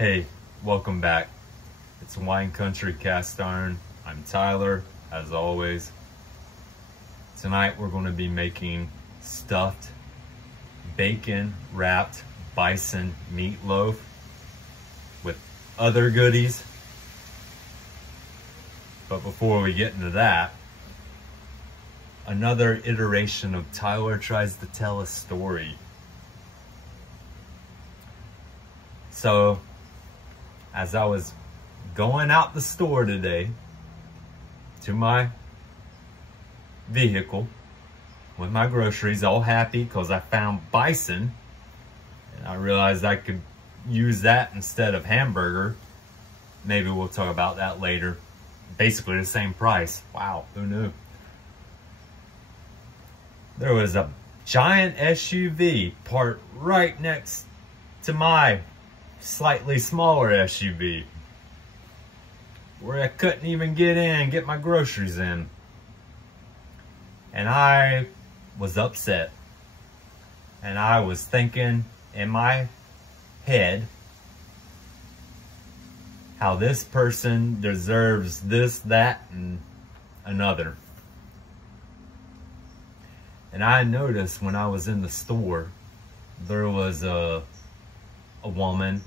Hey, welcome back. It's Wine Country Cast Iron. I'm Tyler, as always. Tonight we're going to be making stuffed bacon wrapped bison meatloaf with other goodies. But before we get into that, another iteration of Tyler tries to tell a story. So, as I was going out the store today to my vehicle with my groceries, all happy because I found bison, and I realized I could use that instead of hamburger. Maybe we'll talk about that later. Basically the same price. Wow, who knew? There was a giant SUV parked right next to my slightly smaller SUV where I couldn't even get in, get my groceries in. And I was upset. And I was thinking in my head how this person deserves this, that, and another. And I noticed when I was in the store, there was a woman,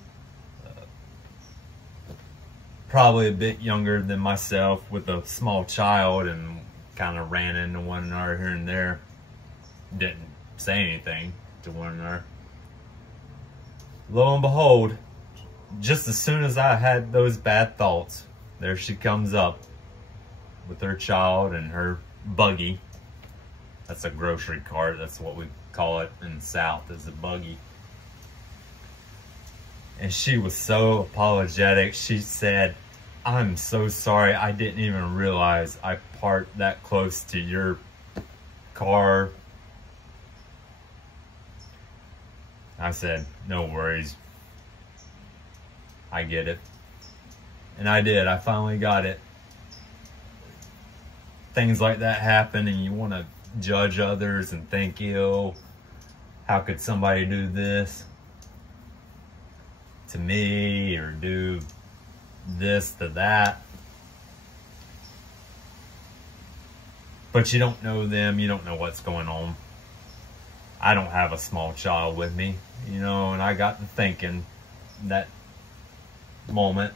probably a bit younger than myself, with a small child, and kind of ran into one another here and there. Didn't say anything to one another. Lo and behold, just as soon as I had those bad thoughts, there she comes up with her child and her buggy. That's a grocery cart. That's what we call it in the South, is a buggy. And she was so apologetic. She said, "I'm so sorry. I didn't even realize I parked that close to your car." I said, "No worries. I get it." And I did. I finally got it. Things like that happen and you want to judge others and think, ew, how could somebody do this to me, or do this to that? But you don't know them, you don't know what's going on. I don't have a small child with me, you know, and I got to thinking that moment,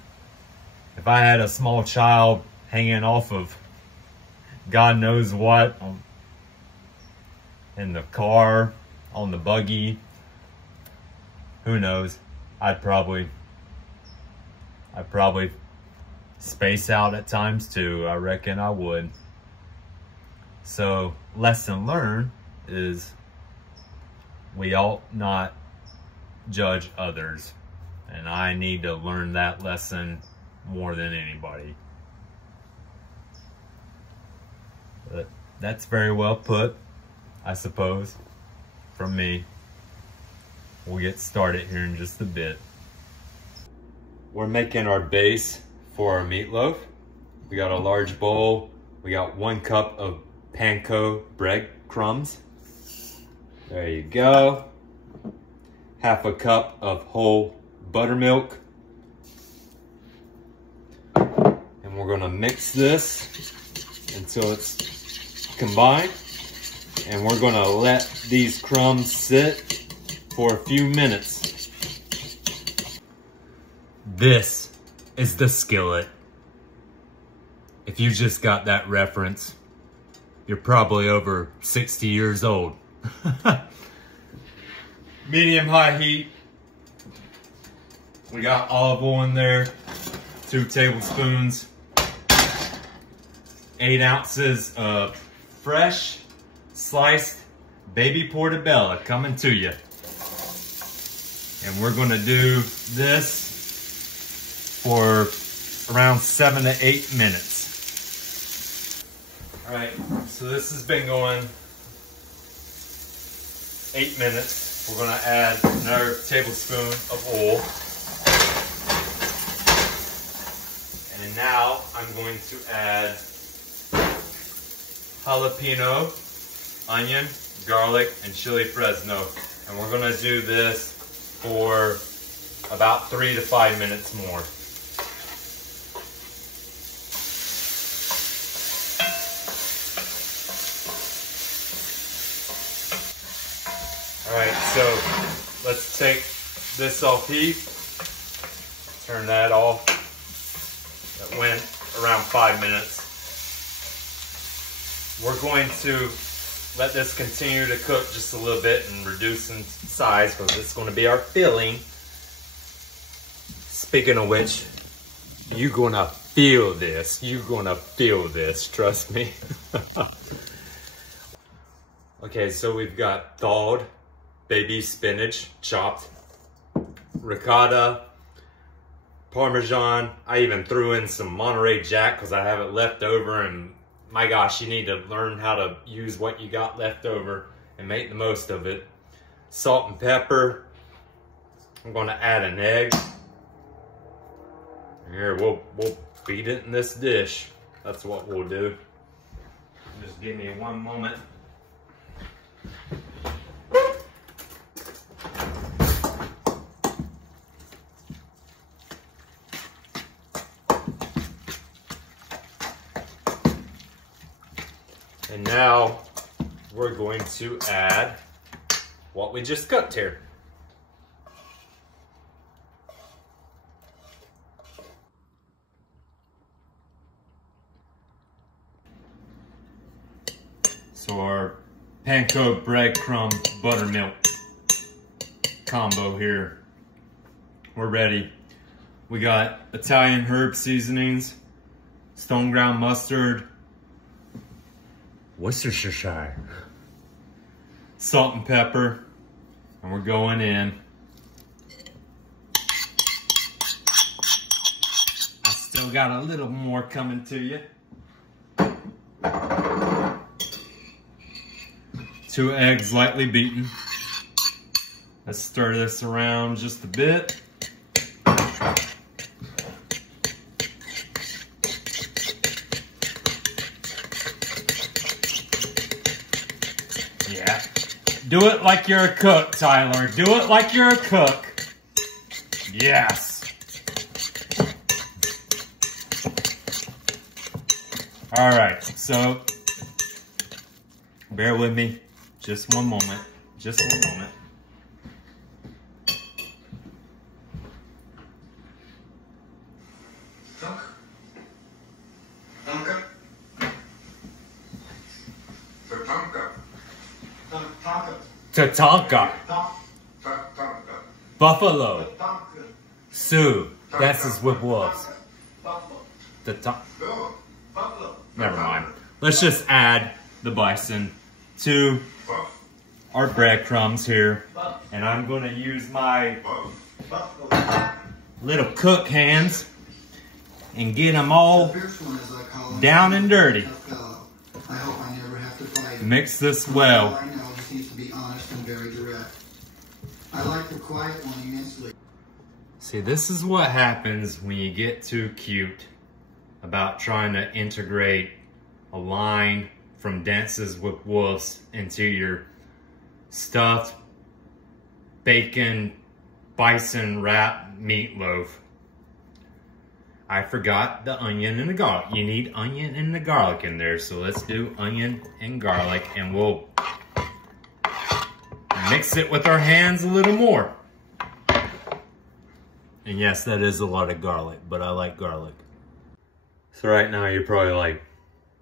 if I had a small child hanging off of God knows what in the car, on the buggy, who knows, I'd probably space out at times too. I reckon I would. So, lesson learned is we ought not judge others. And I need to learn that lesson more than anybody. But that's very well put, I suppose, from me. We'll get started here in just a bit. We're making our base for our meatloaf. We got a large bowl. We got 1 cup of panko bread crumbs. There you go. 1/2 cup of whole buttermilk. And we're gonna mix this until it's combined. And we're gonna let these crumbs sit for a few minutes. This is the skillet. If you just got that reference, you're probably over 60 years old. Medium-high heat. We got olive oil in there, 2 tablespoons, 8 ounces of fresh sliced baby Portobello coming to you. And we're gonna do this for around 7 to 8 minutes. All right, so this has been going 8 minutes. We're gonna add another tablespoon of oil. And now I'm going to add jalapeno, onion, garlic, and chili Fresno. And we're gonna do this for about 3 to 5 minutes more. All right, so let's take this off heat. Turn that off. That went around 5 minutes. We're going to let this continue to cook just a little bit and reduce in size because it's going to be our filling. Speaking of which, you're going to feel this. You're going to feel this, trust me. Okay, so we've got thawed baby spinach chopped, ricotta, Parmesan. I even threw in some Monterey Jack because I have it left over, and my gosh, you need to learn how to use what you got left over and make the most of it. Salt and pepper. I'm going to add an egg. Here, we'll beat it in this dish. That's what we'll do. Just give me one moment. And now we're going to add what we just cooked here. So our panko breadcrumb buttermilk combo here. We're ready. We got Italian herb seasonings, stone ground mustard, Worcestershire, salt and pepper, and we're going in. I still got a little more coming to you. 2 eggs lightly beaten. Let's stir this around just a bit. Yeah. Do it like you're a cook, Tyler. Do it like you're a cook. Yes. All right, so bear with me. Just one moment. Just one moment. Tatanka. Buffalo. Sioux. Dances with wolves. Never mind. Let's just add the bison to our breadcrumbs here. And I'm going to use my little cook hands and get them all down and dirty. Mix this well. I like the quiet one immensely. See, this is what happens when you get too cute about trying to integrate a line from Dances with Wolves into your stuffed bacon bison wrap meatloaf. I forgot the onion and the garlic. You need onion and the garlic in there, so let's do onion and garlic, and we'll mix it with our hands a little more. And yes, that is a lot of garlic, but I like garlic. So right now you're probably like,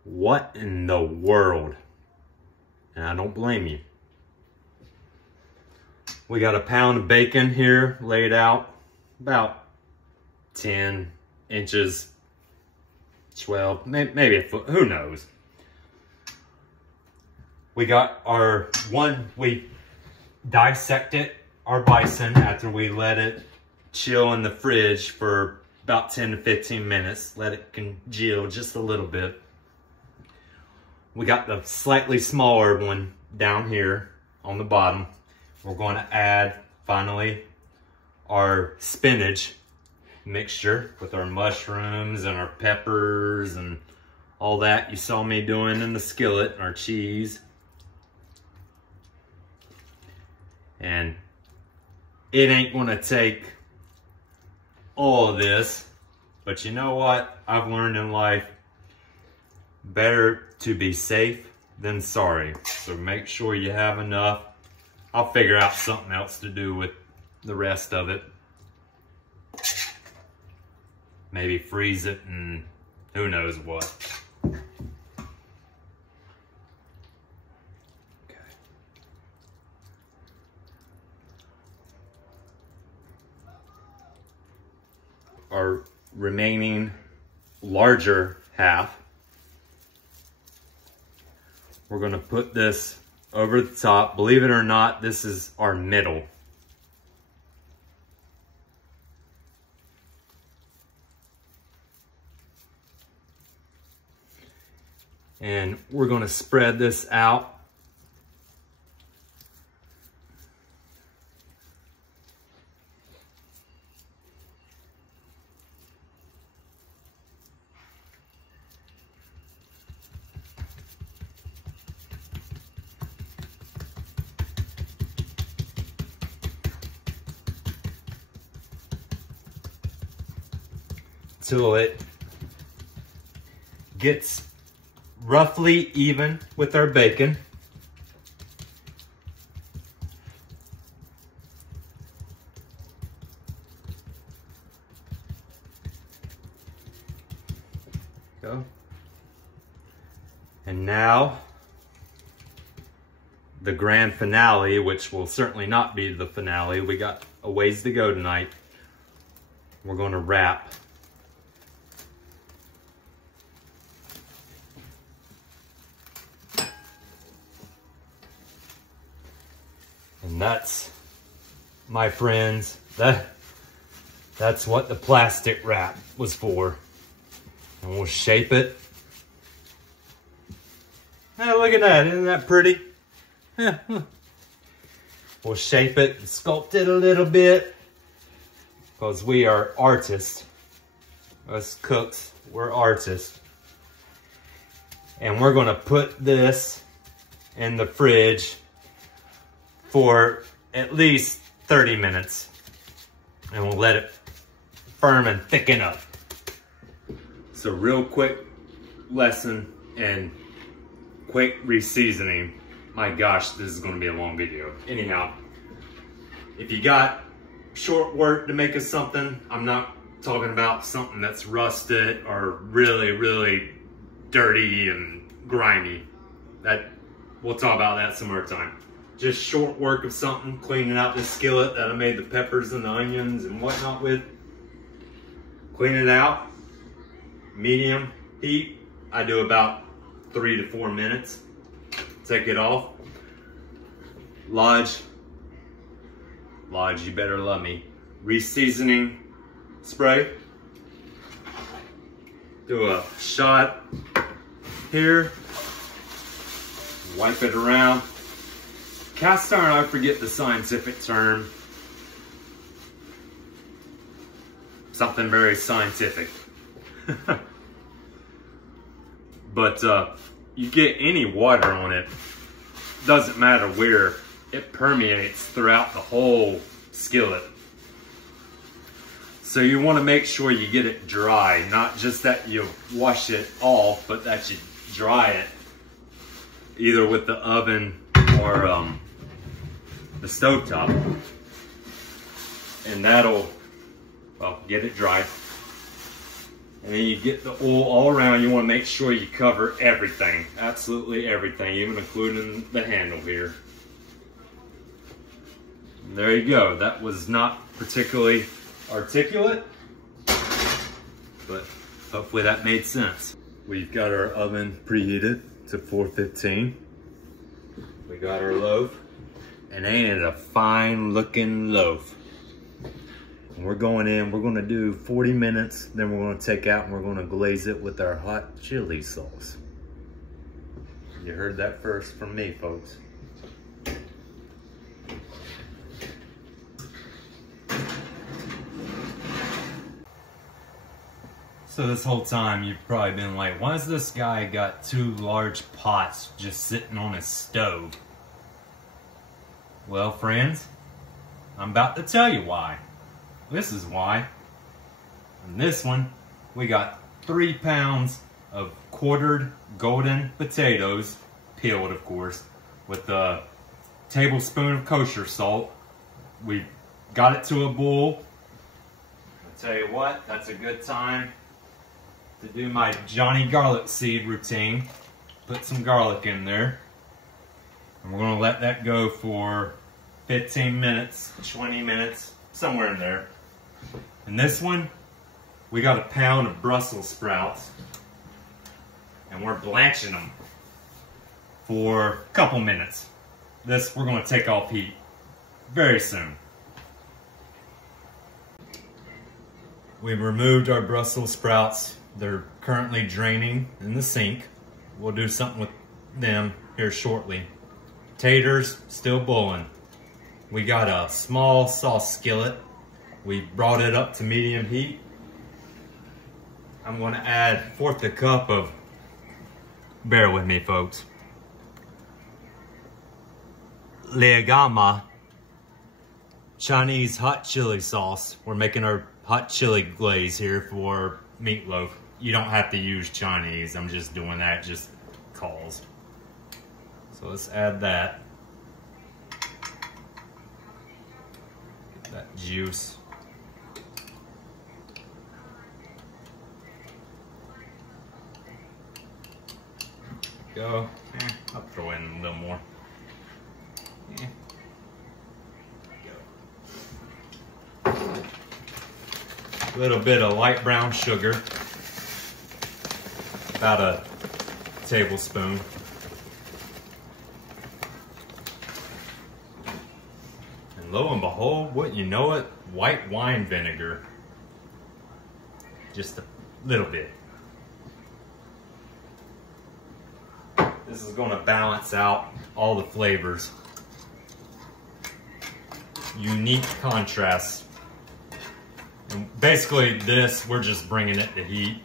what in the world? And I don't blame you. We got a pound of bacon here laid out, about 10 inches, 12, maybe a foot, who knows. We got our we dissected our bison after we let it chill in the fridge for about 10 to 15 minutes. Let it congeal just a little bit. We got the slightly smaller one down here on the bottom. We're going to add, finally, our spinach mixture with our mushrooms and our peppers and all that you saw me doing in the skillet, and our cheese. And it ain't gonna take all of this, but you know what? I've learned in life, better to be safe than sorry. So make sure you have enough. I'll figure out something else to do with the rest of it. Maybe freeze it and who knows what. Our remaining larger half, we're gonna put this over the top. Believe it or not, this is our middle. And we're gonna spread this out. Till it gets roughly even with our bacon. Go. And now the grand finale, which will certainly not be the finale. We got a ways to go tonight. We're going to wrap and that's, my friends, that's what the plastic wrap was for. And we'll shape it. Hey, look at that, isn't that pretty? We'll shape it and sculpt it a little bit because we are artists. Us cooks, we're artists. And we're gonna put this in the fridge for at least 30 minutes. And we'll let it firm and thicken up. So real quick lesson and quick re-seasoning. My gosh, this is gonna be a long video. Anyhow, if you got short work to make of something, I'm not talking about something that's rusted or really, really dirty and grimy. We'll talk about that some other time. Just short work of something, cleaning out this skillet that I made the peppers and the onions and whatnot with. Clean it out, medium heat. I do about 3 to 4 minutes. Take it off. Lodge, you better love me. Re-seasoning spray. Do a shot here. Wipe it around. Cast iron, I forget the scientific term. Something very scientific. But you get any water on it, doesn't matter where, it permeates throughout the whole skillet. So you want to make sure you get it dry, not just that you wash it off, but that you dry it either with the oven or the stovetop. And that'll, well, get it dry. And then you get the oil all around. You want to make sure you cover everything, absolutely everything, even including the handle here. And there you go. That was not particularly articulate, but hopefully that made sense. We've got our oven preheated to 415. We got our loaf, and ain't it a fine looking loaf. And we're going in, we're gonna do 40 minutes, then we're gonna take out and we're gonna glaze it with our hot chili sauce. You heard that first from me, folks. So this whole time you've probably been like, why has this guy got 2 large pots just sitting on his stove? Well, friends, I'm about to tell you why. This is why. On this one, we got 3 pounds of quartered golden potatoes, peeled of course, with a tablespoon of kosher salt. We got it to a boil. I'll tell you what, that's a good time to do my Johnny garlic seed routine. Put some garlic in there. And we're gonna let that go for 15 minutes, 20 minutes, somewhere in there. And this one, we got a pound of Brussels sprouts. And we're blanching them for a couple minutes. This, we're gonna take off heat very soon. We've removed our Brussels sprouts. They're currently draining in the sink. We'll do something with them here shortly. Taters, still boiling. We got a small sauce skillet. We brought it up to medium heat. I'm gonna add 1/4 cup of, bear with me folks, Leagama Chinese hot chili sauce. We're making our hot chili glaze here for meatloaf. You don't have to use Chinese. I'm just doing that just cause. So let's add that. Get that juice. Go. I'll throw in a little more. A little bit of light brown sugar, about a tablespoon. And lo and behold, wouldn't you know it, white wine vinegar. Just a little bit. This is going to balance out all the flavors. Unique contrast. And basically this, we're just bringing it to heat.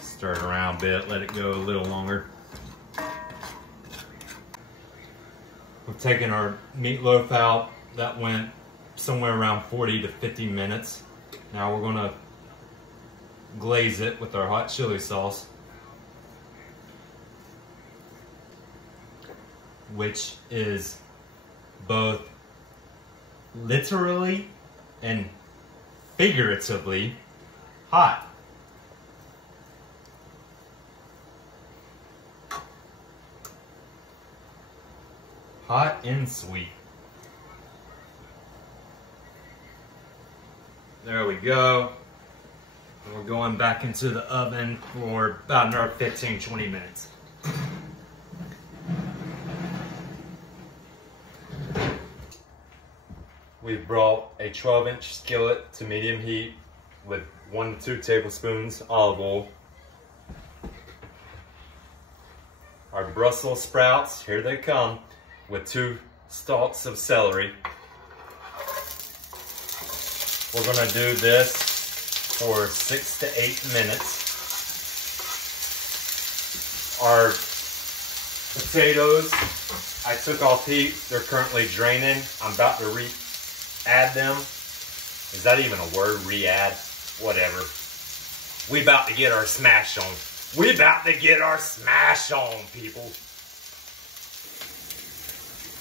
Stir it around a bit, let it go a little longer. We've taken our meatloaf out. That went somewhere around 40 to 50 minutes. Now we're gonna glaze it with our hot chili sauce, which is both literally and figuratively hot. Hot and sweet. There we go. And we're going back into the oven for about another 15-20 minutes. We've brought a 12-inch skillet to medium heat with 1 to 2 tablespoons olive oil. Our Brussels sprouts, here they come, with 2 stalks of celery. We're gonna do this for 6 to 8 minutes. Our potatoes, I took off heat. They're currently draining. I'm about to re-add them. Is that even a word, re-add? Whatever. We about to get our smash on. We about to get our smash on, people.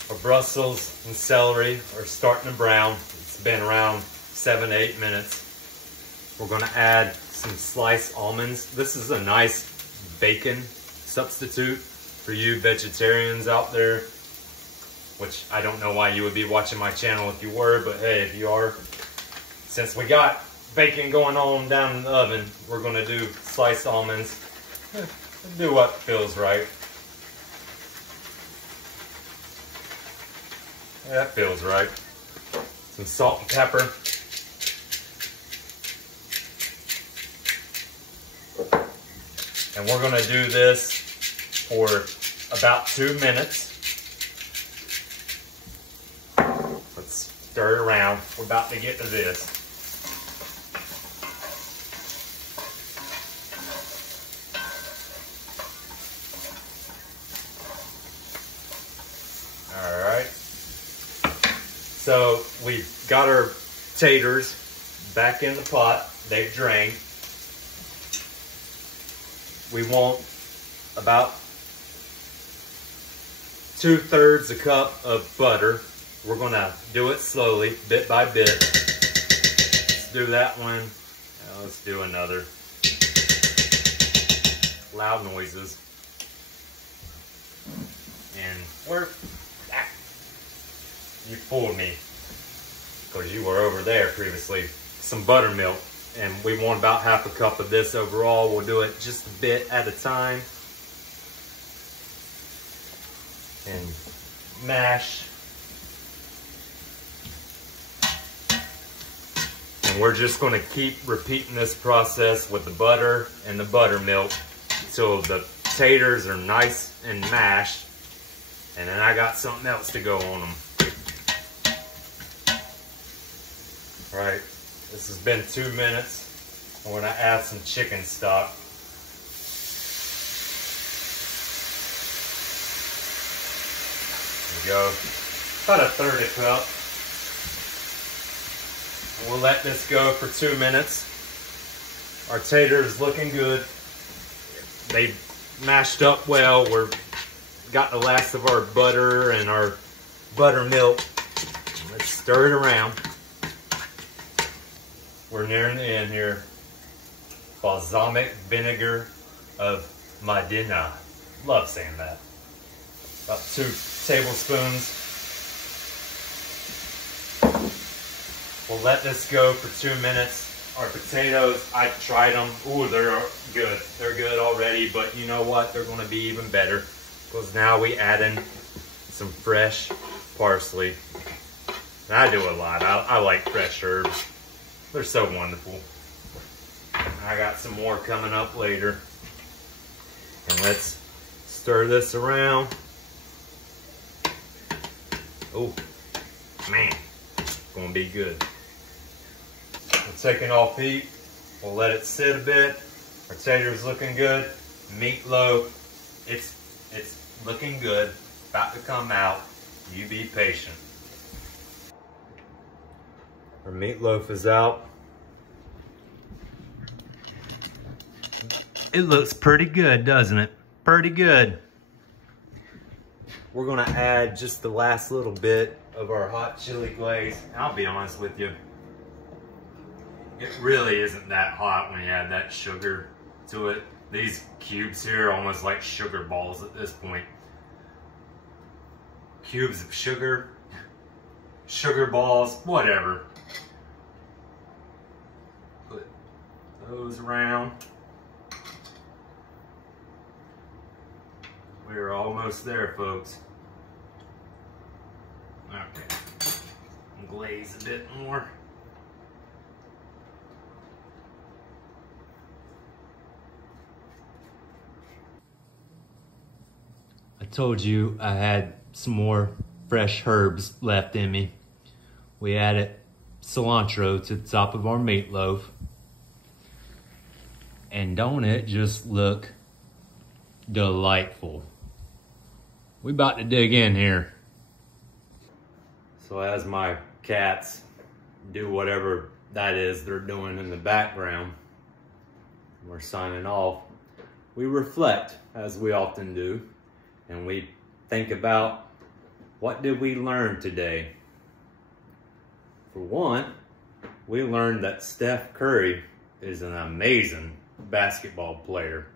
Our Brussels and celery are starting to brown. It's been around 7 to 8 minutes. We're gonna add some sliced almonds. This is a nice bacon substitute for you vegetarians out there, which I don't know why you would be watching my channel if you were, but hey, if you are, since we got bacon going on down in the oven, we're gonna do sliced almonds. Do what feels right. Yeah, that feels right. Some salt and pepper. And we're gonna do this for about 2 minutes. Let's stir it around. We're about to get to this. All right. So we've got our taters back in the pot. They've drained. We want about 2/3 a cup of butter. We're gonna do it slowly, bit by bit. Let's do that one. Now let's do another. Loud noises. And you fooled me, because you were over there previously. Some buttermilk, and we want about 1/2 cup of this overall. We'll do it just a bit at a time. And mash. And we're just going to keep repeating this process with the butter and the buttermilk until the taters are nice and mashed. And then I got something else to go on them. All right, this has been 2 minutes. I'm gonna add some chicken stock. There we go, about 1/3 cup. And we'll let this go for 2 minutes. Our tater is looking good. They mashed up well. We're got the last of our butter and our buttermilk. Let's stir it around. We're nearing the end here. Balsamic vinegar of Medina. Love saying that. About 2 tablespoons. We'll let this go for 2 minutes. Our potatoes, I tried them. Ooh, they're good. They're good already, but you know what? They're gonna be even better, because now we add in some fresh parsley. And I do a lot. I like fresh herbs. They're so wonderful. I got some more coming up later. And let's stir this around. Oh, man, it's gonna be good. We'll take it off heat. We'll let it sit a bit. Our tater's looking good. Meatloaf, it's looking good. About to come out. You be patient. Our meatloaf is out. It looks pretty good, doesn't it? Pretty good. We're gonna add just the last little bit of our hot chili glaze. I'll be honest with you, it really isn't that hot when you add that sugar to it. These cubes here are almost like sugar balls at this point. Cubes of sugar, sugar balls, whatever. Put those around. We're almost there, folks. Okay. Glaze a bit more. I told you I had some more fresh herbs left in me. We added cilantro to the top of our meatloaf. And don't it just look delightful? We about to dig in here. So as my cats do whatever that is they're doing in the background, we're signing off. We reflect, as we often do, and we think about, what did we learn today? For one, we learned that Steph Curry is an amazing basketball player.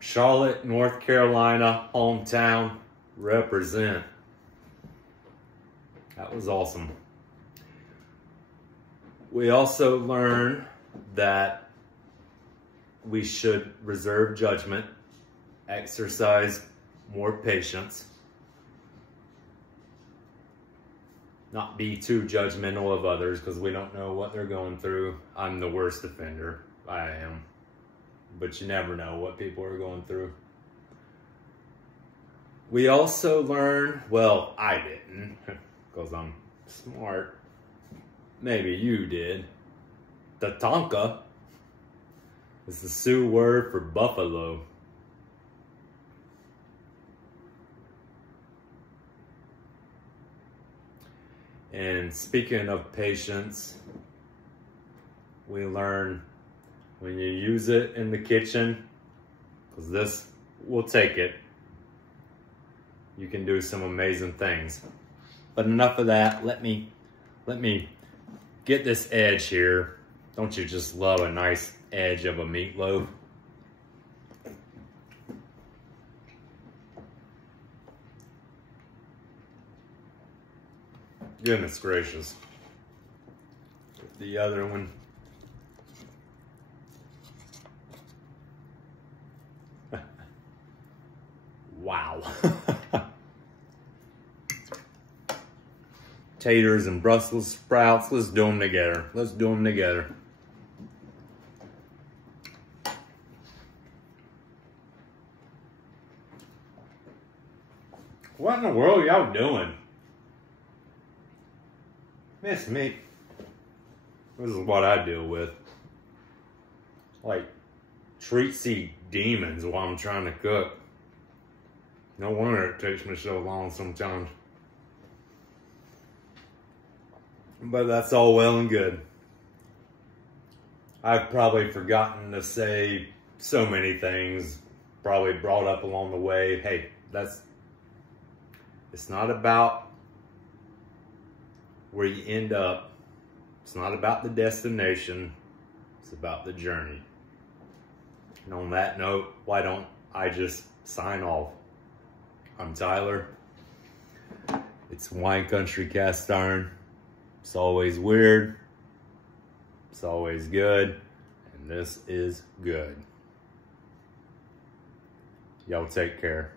Charlotte, North Carolina, hometown, represent. That was awesome. We also learned that we should reserve judgment, exercise more patience, not be too judgmental of others, because we don't know what they're going through. I'm the worst offender. I am. But you never know what people are going through. We also learned, well, I didn't, because I'm smart. Maybe you did. Tatanka is the Sioux word for buffalo. And speaking of patience, we learn when you use it in the kitchen, because this will take it, you can do some amazing things. But enough of that. Let me get this edge here. Don't you just love a nice edge of a meatloaf? Goodness gracious. The other one. Wow. Taters and Brussels sprouts. Let's do them together. Let's do them together. What in the world are y'all doing? Miss me. This is what I deal with. Like treatsy demons while I'm trying to cook. No wonder it takes me so long sometimes. But that's all well and good. I've probably forgotten to say so many things, probably brought up along the way. Hey, it's not about where you end up. It's not about the destination. It's about the journey. And on that note, why don't I just sign off? I'm Tyler. It's Wine Country Cast Iron. It's always weird. It's always good. And this is good. Y'all take care.